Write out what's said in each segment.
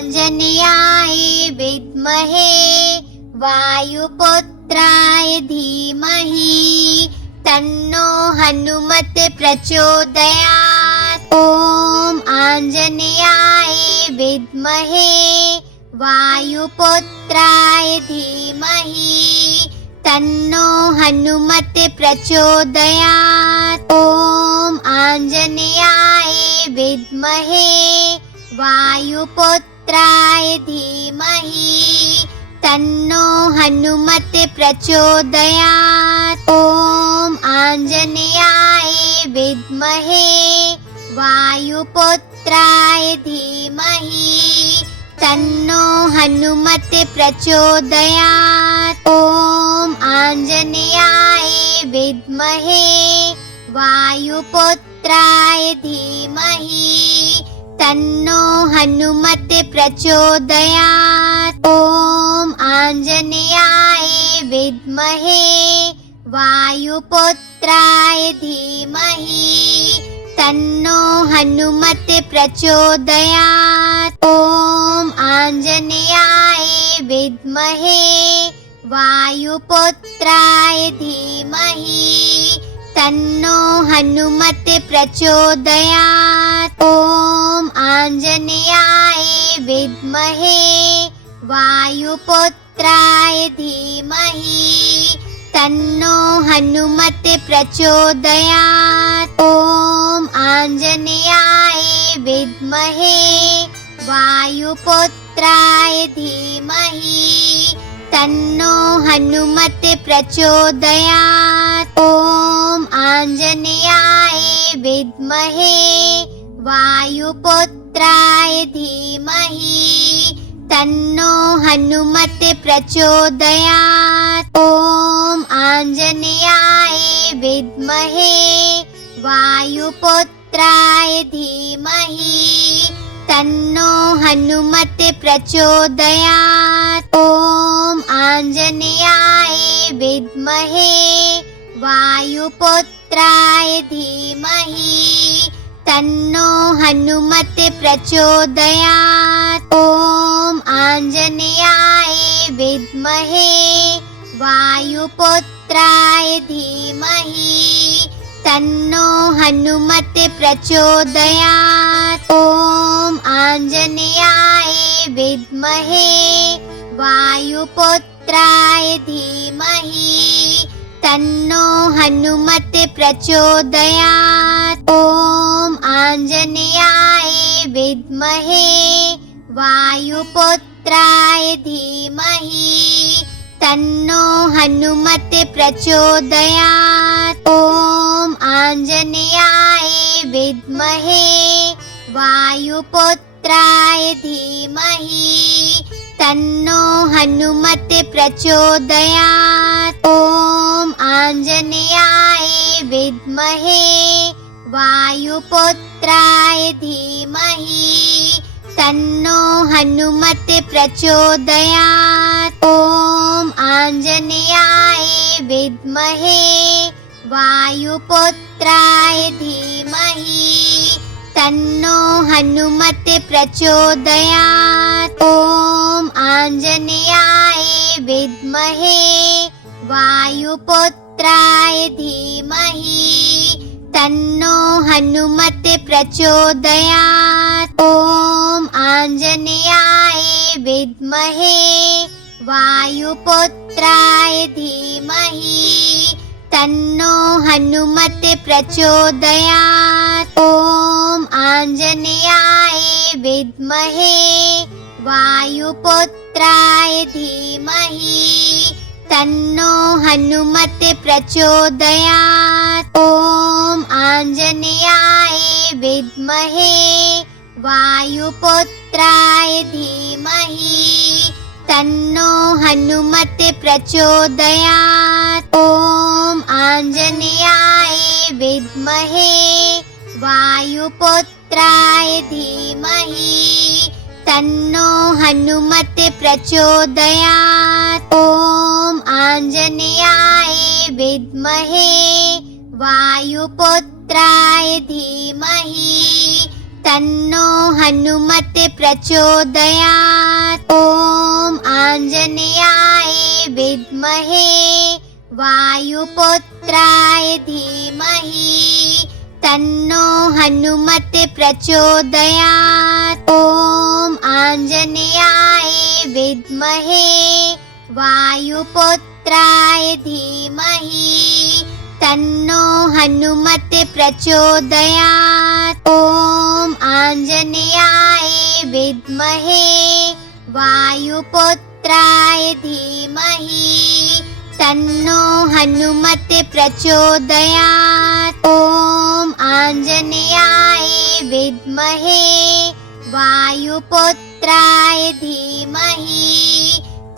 आञ्जनेयाय विद्महे वायुपुत्राय धीमहि तन्नो हनुमत् प्रचोदयात्। ॐ आञ्जनेयाय विद्महे वायुपुत्राय धीमहि तन्नो हनुमत् प्रचोदयात्। ॐ आञ्जनेयाय विद्महे वायुपुत्राय धीमहि तन्नो हनुमत् प्रचोदयात्। ॐ आञ्जनेयाय विद्महे वायुपुत्राय धीमहि तन्नो हनुमत् प्रचोदयात्। ॐ आञ्जनेयाय विद्महे वायुपुत्राय धीमहि तन्नो हनुमत् प्रचोदयात्। ॐ आञ्जनेयाय विद्महे वायुपुत्राय धीमहि तन्नो हनुमत् प्रचोदयात्। ॐ आञ्जनेयाय विद्महे वायुपुत्राय धीमहि तन्नो हनुमत् प्रचोदयात्। ॐ आञ्जनेयाय विद्महे वायुपुत्राय धीमहि तन्नो हनुमत् प्रचोदयात्। ॐ आञ्जनेयाय विद्महे वायुपुत्राय धीमहि तन्नो हनुमत् प्रचोदयात्। ॐ आञ्जनेयाय विद्महे वायुपुत्राय धीमहि तन्नो हनुमत् प्रचोदयात्। ॐ आञ्जनेयाय विद्महे वायुपुत्राय धीमहि तन्नो हनुमत् प्रचोदयात्। ॐ आञ्जनेयाय विद्महे वायुपुत्राय धीमहि तन्नो हनुमत् प्रचोदयात्। ॐ आञ्जनेयाय विद्महे वायुपुत्राय धीमहि तन्नो हनुमत् प्रचोदयात्। ॐ आञ्जनेयाय विद्महे वायुपुत्राय धीमहि तन्नो हनुमत् प्रचोदयात्। ॐ आञ्जनेयाय विद्महे वायुपुत्राय धीमहि तन्नो हनुमत् प्रचोदयात्। ॐ आञ्जनेयाय विद्महे वायुपुत्राय धीमहि तन्नो हनुमत् प्रचोदयात्। ॐ आञ्जनेयाय विद्महे वायुपुत्राय धीमहि तन्नो हनुमत् प्रचोदयात्। ॐ आञ्जनेयाय विद्महे वायुपुत्राय धीमहि तन्नो हनुमत् प्रचोदयात्। ॐ आञ्जनेयाय विद्महे वायुपुत्राय धीमहि तन्नो हनुमत् प्रचोदयात्। ॐ आञ्जनेयाय विद्महे वायुपुत्राय धीमहि तन्नो हनुमत् प्रचोदयात्। ॐ आञ्जनेयाय विद्महे वायुपुत्राय धीमहि तन्नो हनुमत् प्रचोदयात्। ॐ आञ्जनेयाय विद्महे वायुपुत्राय धीमहि तन्नो हनुमत् प्रचोदयात्। ॐ आञ्जनेयाय विद्महे वायुपुत्राय धीमहि तन्नो हनुमत् प्रचोदयात्। ॐ आञ्जनेयाय विद्महे वायुपुत्राय धीमहि तन्नो हनुमते प्रचोदयात्। ॐ आञ्जनेयाय विद्महे वायुपुत्राय धीमहि तन्नो हनुमते प्रचोदयात्। ॐ आञ्जनेयाय विद्महे वायुपुत्राय धीमहि तन्नो हनुमते प्रचोदयात्। ॐ आञ्जनेयाय विद्महे वायुपुत्राय धीमहि तन्नो हनुमते प्रचोदयात्। ॐ आञ्जनेयाय विद्महे वायुपुत्राय धीमहि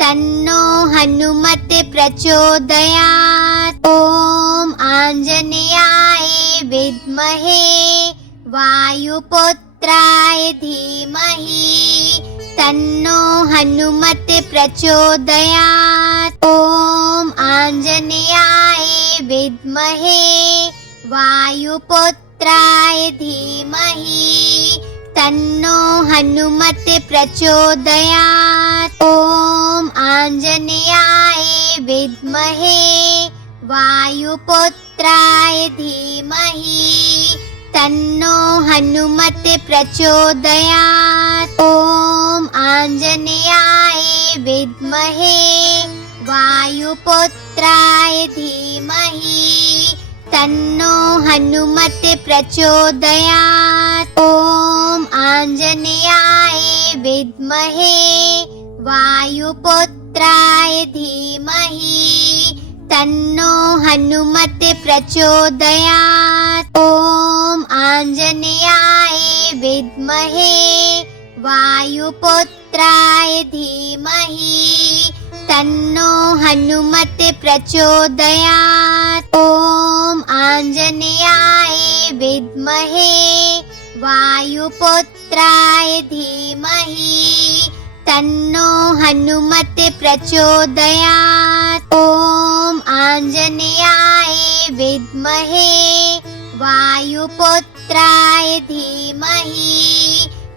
तन्नो हनुमते प्रचोदयात्। ॐ आञ्जनेयाय विद्महे वायुपुत्राय धीमहि तन्नो हनुमते प्रचोदयात्। ॐ आञ्जनेयाय विद्महे वायुपुत्राय धीमहि तन्नो हनुमते प्रचोदयात्। ॐ आञ्जनेयाय विद्महे वायुपुत्राय धीमहि तन्नो हनुमते प्रचोदयात्। ॐ आञ्जनेयाय विद्महे वायुपुत्राय धीमहि तन्नो हनुमते प्रचोदयात्। ॐ आञ्जनेयाय विद्महे वायुपुत्राय धीमहि तन्नो हनुमते प्रचोदयात्। ॐ आञ्जनेयाय विद्महे वायुपुत्राय धीमहि तन्नो हनुमते प्रचोदयात्। ॐ आञ्जनेयाय विद्महे वायुपुत्राय धीमहि तन्नो हनुमते प्रचोदयात्। ॐ आञ्जनेयाय विद्महे वायुपुत्राय धीमहि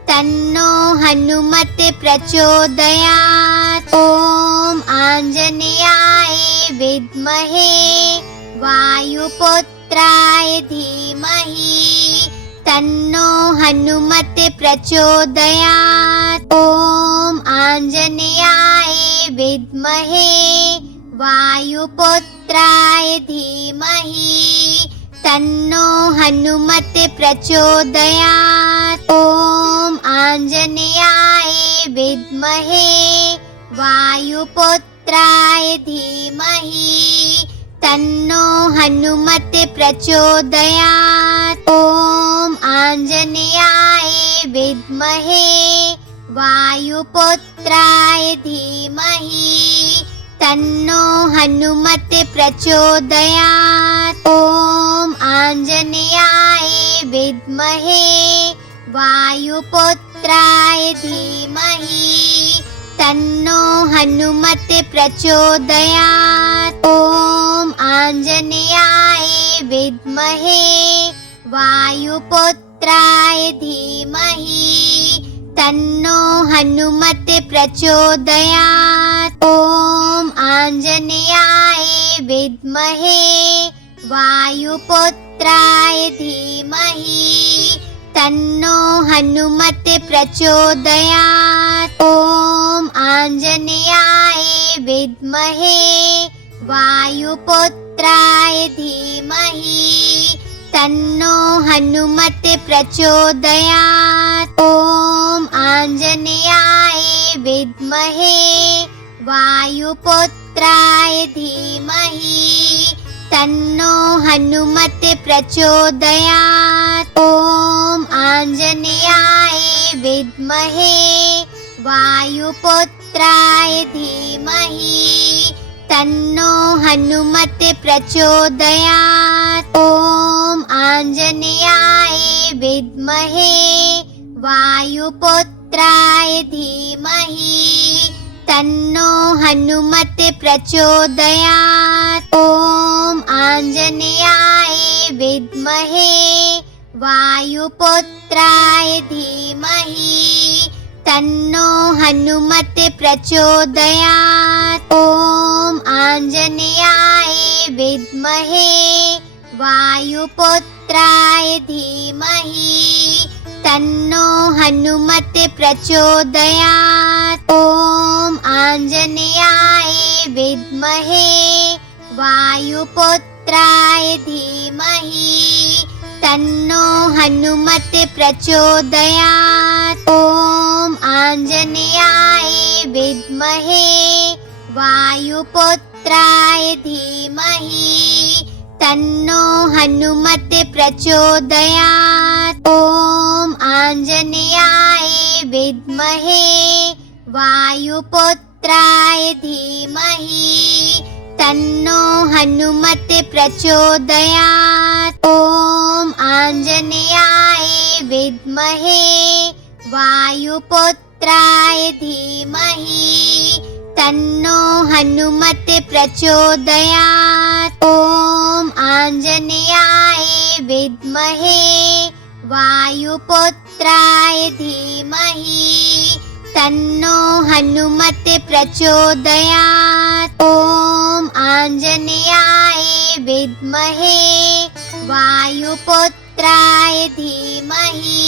तन्नो हनुमते प्रचोदयात्। ॐ आञ्जनेयाय विद्महे वायुपुत्राय धीमहि तन्नो हनुमते प्रचोदयात्। ॐ आञ्जनेयाय विद्महे वायुपुत्राय धीमहि तन्नो हनुमते प्रचोदयात्। ॐ आञ्जनेयाय विद्महे वायुपुत्राय धीमहि तन्नो हनुमते प्रचोदयात्। ॐ आञ्जनेयाय विद्महे वायुपुत्राय धीमहि तन्नो हनुमते प्रचोदयात्। ॐ आञ्जनेयाय विद्महे वायुपुत्राय धीमहि तन्नो हनुमते प्रचोदयात्। ॐ आञ्जनेयाय विद्महे वायुपुत्राय धीमहि तन्नो हनुमते प्रचोदयात्। ॐ आञ्जनेयाय विद्महे वायुपुत्राय धीमहि तन्नो हनुमते प्रचोदयात्। ॐ आञ्जनेयाय विद्महे वायुपुत्राय धीमहि तन्नो हनुमते प्रचोदयात्। ॐ आञ्जनेयाय विद्महे वायुपुत्राय धीमहि तन्नो हनुमते प्रचोदयात्। ॐ आञ्जनेयाय विद्महे वायुपुत्राय धीमहि तन्नो हनुमते प्रचोदयात्। ॐ आञ्जनेयाय विद्महे वायुपुत्राय धीमहि तन्नो हनुमते प्रचोदयात्। ॐ आञ्जनेयाय विद्महे वायुपुत्राय धीमहि तन्नो हनुमते प्रचोदयात्। ॐ आञ्जनेयाय विद्महे वायुपुत्राय धीमहि तन्नो हनुमते प्रचोदयात्। ॐ आञ्जनेयाय विद्महे वायुपुत्राय धीमहि तन्नो हनुमते प्रचोदयात्। ॐ आञ्जनेयाय विद्महे वायुपुत्राय धीमहि तन्नो हनुमते प्रचोदयात्। ॐ आञ्जनेयाय विद्महे वायुपुत्राय धीमहि तन्नो हनुमते प्रचोदयात्। ॐ आञ्जनेयाय विद्महे वायुपुत्राय धीमहि तन्नो हनुमते प्रचोदयात्। ॐ आञ्जनेयाय विद्महे वायुपुत्राय धीमहि तन्नो हनुमते प्रचोदयात्। ॐ आञ्जनेयाय विद्महे वायुपुत्राय धीमहि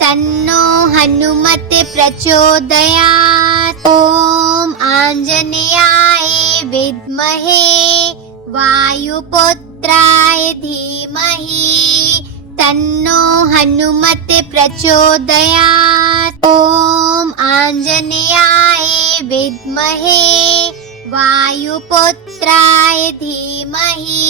तन्नो हनुमते प्रचोदयात्। ॐ आञ्जनेयाय विद्महे वायुपुत्राय धीमहि तन्नो हनुमते प्रचोदयात्। ॐ आञ्जनेयाय विद्महे वायुपुत्राय धीमहि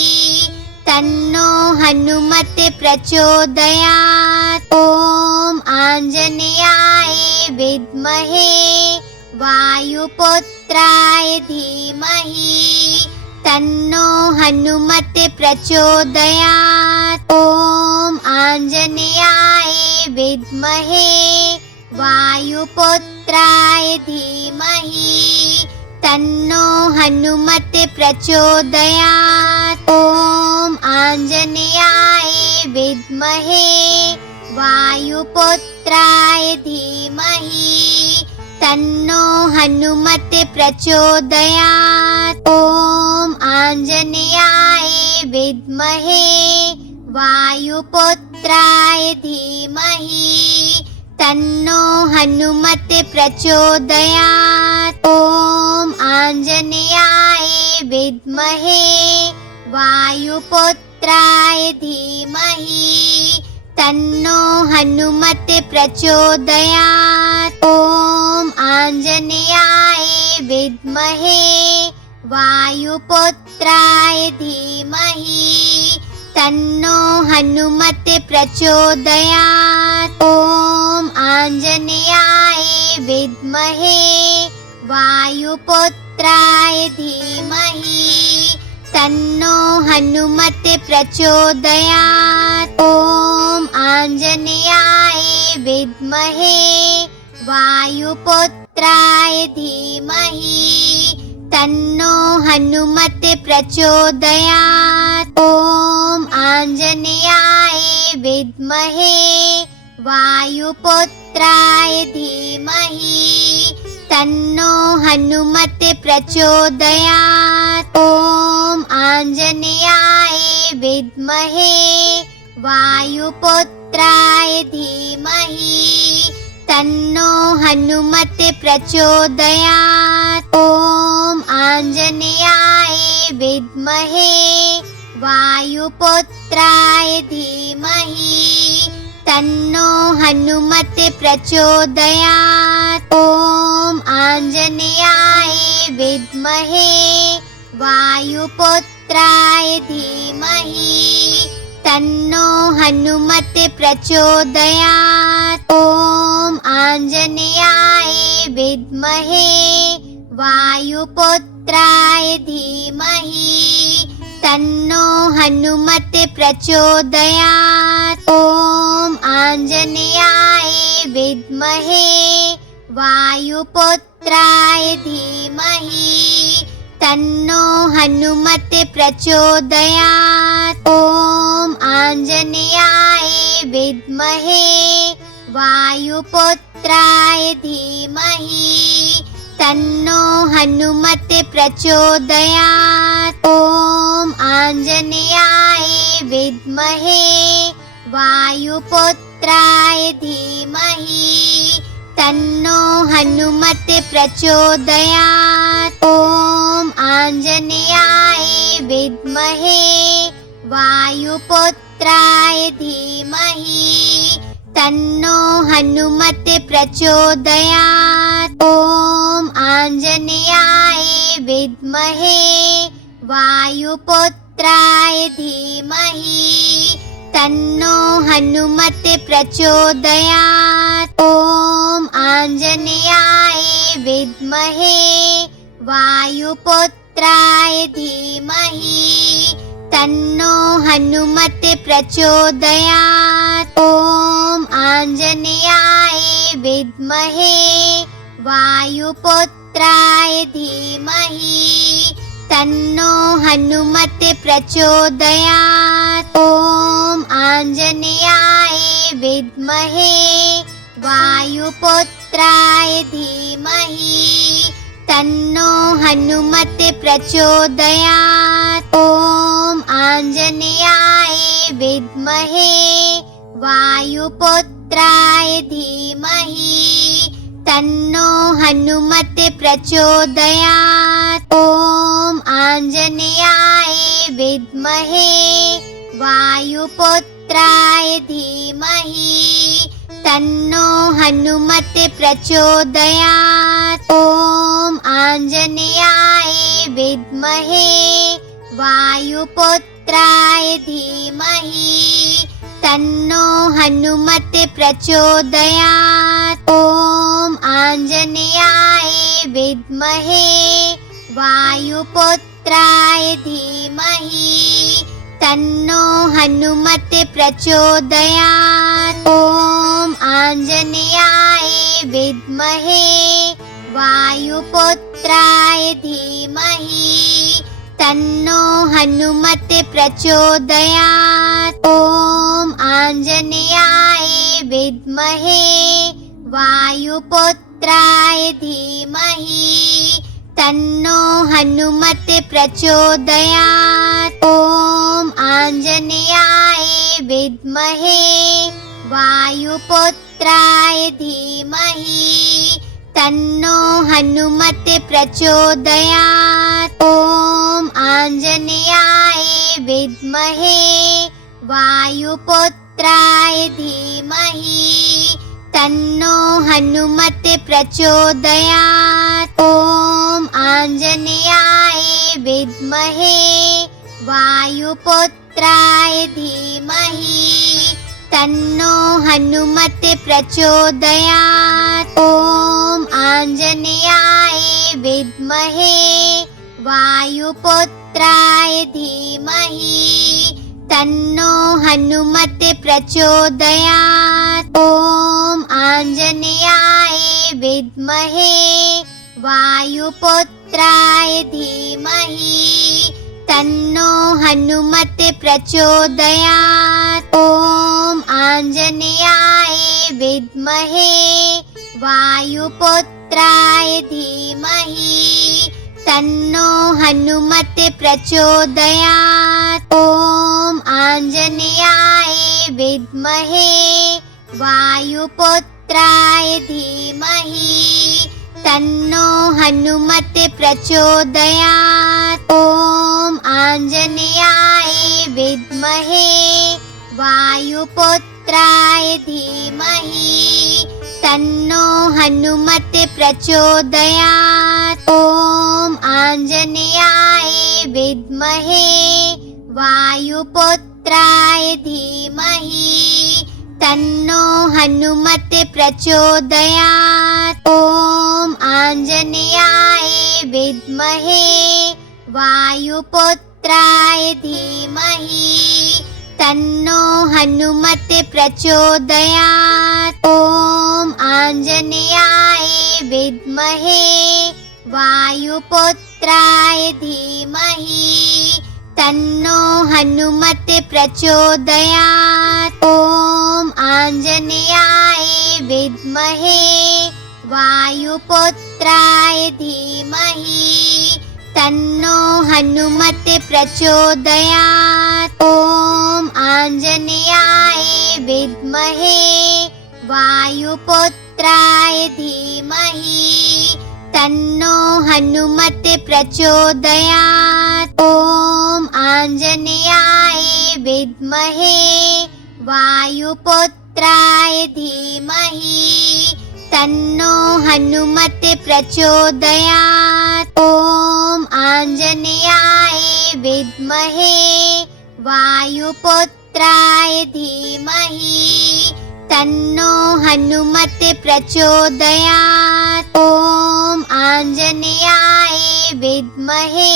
तन्नो हनुमते प्रचोदयात्। ॐ आञ्जनेयाय विद्महे वायुपुत्राय धीमहि तन्नो हनुमते प्रचोदयात्। ॐ आञ्जनेयाय विद्महे वायुपुत्राय धीमहि तन्नो हनुमते प्रचोदयात्। ॐ आञ्जनेयाय विद्महे वायुपुत्राय धीमहि तन्नो हनुमते प्रचोदयात्। ॐ आञ्जनेयाय विद्महे वायुपुत्राय धीमहि तन्नो हनुमते प्रचोदयात्। ॐ आञ्जनेयाय विद्महे वायुपुत्राय धीमहि तन्नो हनुमते प्रचोदयात्। ॐ आञ्जनेयाय विद्महे वायुपुत्राय धीमहि तन्नो हनुमते प्रचोदयात्। ॐ आञ्जनेयाय विद्महे वायुपुत्राय धीमहि तन्नो हनुमते प्रचोदयात्। ॐ आञ्जनेयाय विद्महे वायुपुत्राय धीमहि तन्नो हनुमते प्रचोदयात्। ॐ आञ्जनेयाय विद्महे वायुपुत्राय धीमहि तन्नो हनुमते प्रचोदयात्। ॐ आञ्जनेयाय विद्महे वायुपुत्राय धीमहि तन्नो हनुमते प्रचोदयात्। ॐ आञ्जनेयाय विद्महे वायुपुत्राय धीमहि तन्नो हनुमते प्रचोदयात्। ॐ आञ्जनेयाय विद्महे वायुपुत्राय धीमहि तन्नो हनुमते प्रचोदयात्। ॐ आञ्जनेयाय विद्महे वायुपुत्राय धीमहि तन्नो हनुमते प्रचोदयात्। ॐ आञ्जनेयाय विद्महे वायुपुत्राय धीमहि तन्नो हनुमते प्रचोदयात्। ॐ आञ्जनेयाय विद्महे वायुपुत्राय धीमहि तन्नो हनुमते प्रचोदयात्। ॐ आञ्जनेयाय विद्महे वायुपुत्राय धीमहि तन्नो हनुमते प्रचोदयात्। ॐ आञ्जनेयाय विद्महे वायुपुत्राय धीमहि तन्नो हनुमते प्रचोदयात्। ॐ आञ्जनेयाय विद्महे वायुपुत्राय धीमहि तन्नो हनुमते प्रचोदयात्। ॐ आञ्जनेयाय विद्महे वायुपुत्राय धीमहि तन्नो हनुमते प्रचोदयात्। ॐ आञ्जनेयाय विद्महे वायुपुत्राय धीमहि तन्नो हनुमते प्रचोदयात्। ॐ आञ्जनेयाय विद्महे वायुपुत्राय धीमहि तन्नो हनुमते प्रचोदयात्। ॐ आञ्जनेयाय विद्महे वायुपुत्राय धीमहि तन्नो हनुमते प्रचोदयात्। ॐ आञ्जनेयाय विद्महे वायुपुत्राय धीमहि तन्नो हनुमते प्रचोदयात्। ॐ आञ्जनेयाय विद्महे वायुपुत्राय धीमहि तन्नो हनुमते प्रचोदयात्। ॐ आञ्जनेयाय विद्महे वायुपुत्राय धीमहि तन्नो हनुमते प्रचोदयात्। ॐ आञ्जनेयाय विद्महे वायुपुत्राय धीमहि तन्नो हनुमते प्रचोदयात्। ॐ आञ्जनेयाय विद्महे वायुपुत्राय धीमहि तन्नो हनुमते प्रचोदयात्। ॐ आञ्जनेयाय विद्महे वायुपुत्राय धीमहि तन्नो हनुमते प्रचोदयात्। ॐ आञ्जनेयाय विद्महे वायुपुत्राय धीमहि तन्नो हनुमते प्रचोदयात्। ॐ आञ्जनेयाय विद्महे वायुपुत्राय धीमहि तन्नो हनुमते प्रचोदयात्। ॐ आञ्जनेयाय विद्महे वायुपुत्राय धीमहि तन्नो हनुमते प्रचोदयात्। ॐ आञ्जनेयाय विद्महे वायुपुत्राय धीमहि तन्नो हनुमते प्रचोदयात्। ॐ आञ्जनेयाय विद्महे वायुपुत्राय धीमहि तन्नो हनुमते प्रचोदयात्। ॐ आञ्जनेयाय विद्महे वायुपुत्राय धीमहि तन्नो हनुमते प्रचोदयात्। ॐ आञ्जनेयाय विद्महे वायुपुत्राय धीमहि तन्नो हनुमते प्रचोदयात्। ॐ आञ्जनेयाय विद्महे वायुपुत्राय धीमहि तन्नो हनुमते प्रचोदयात्। ॐ आञ्जनेयाय विद्महे वायुपुत्राय धीमहि तन्नो हनुमते प्रचोदयात्। ॐ आञ्जनेयाय विद्महे वायुपुत्राय वायुपुत्राय धीमहि तन्नो हनुमते प्रचोदयात्। ॐ आञ्जनेयाय विद्महे वायुपुत्राय धीमहि तन्नो हनुमते प्रचोदयात्। ॐ आञ्जनेयाय विद्महे वायुपुत्राय धीमहि तन्नो हनुमते प्रचोदयात्। ॐ आञ्जनेयाय विद्महे वायुपुत्राय धीमहि तन्नो हनुमते प्रचोदयात्। ॐ आञ्जनेयाय विद्महे वायुपुत्राय धीमहि तन्नो हनुमते प्रचोदयात्। ॐ आञ्जनेयाय विद्महे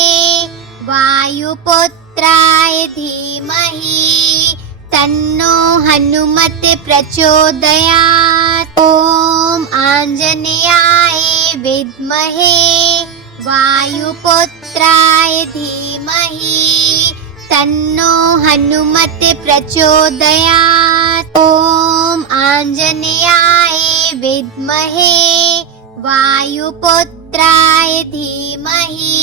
वायुपुत्राय धीमहि तन्नो हनुमते प्रचोदयात्। ॐ आञ्जनेयाय विद्महे वायुपुत्राय धीमहि तन्नो हनुमते प्रचोदयात्। ॐ आञ्जनेयाय विद्महे वायुपुत्राय धीमहि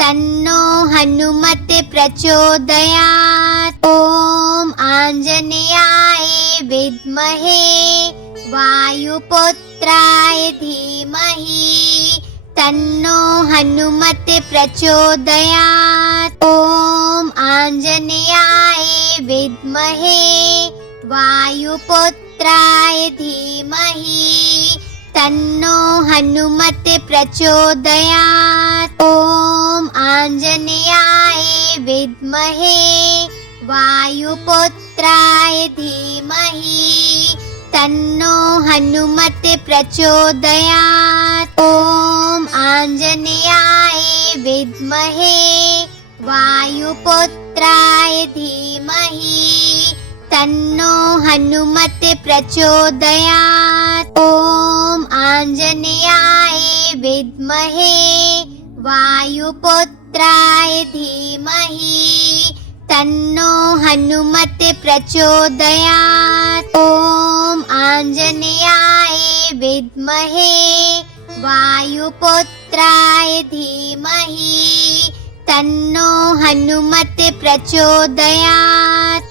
तन्नो हनुमते प्रचोदयात्। ॐ आञ्जनेयाय विद्महे वायुपुत्राय धीमहि तन्नो हनुमते प्रचोदयात्। ॐ आञ्जनेयाय विद्महे वायुपुत्राय धीमहि तन्नो हनुमते प्रचोदयात्। ॐ आञ्जनेयाय विद्महे वायुपुत्राय धीमहि तन्नो हनुमते प्रचोदयात्। ॐ आञ्जनेयाय विद्महे वायुपुत्राय धीमहि तन्नो हनुमते प्रचोदयात्। ॐ आञ्जनेयाय विद्महे वायुपुत्राय धीमहि तन्नो हनुमते प्रचोदयात्। ॐ आञ्जनेयाय विद्महे वायुपुत्राय धीमहि तन्नो हनुमते प्रचोदयात्।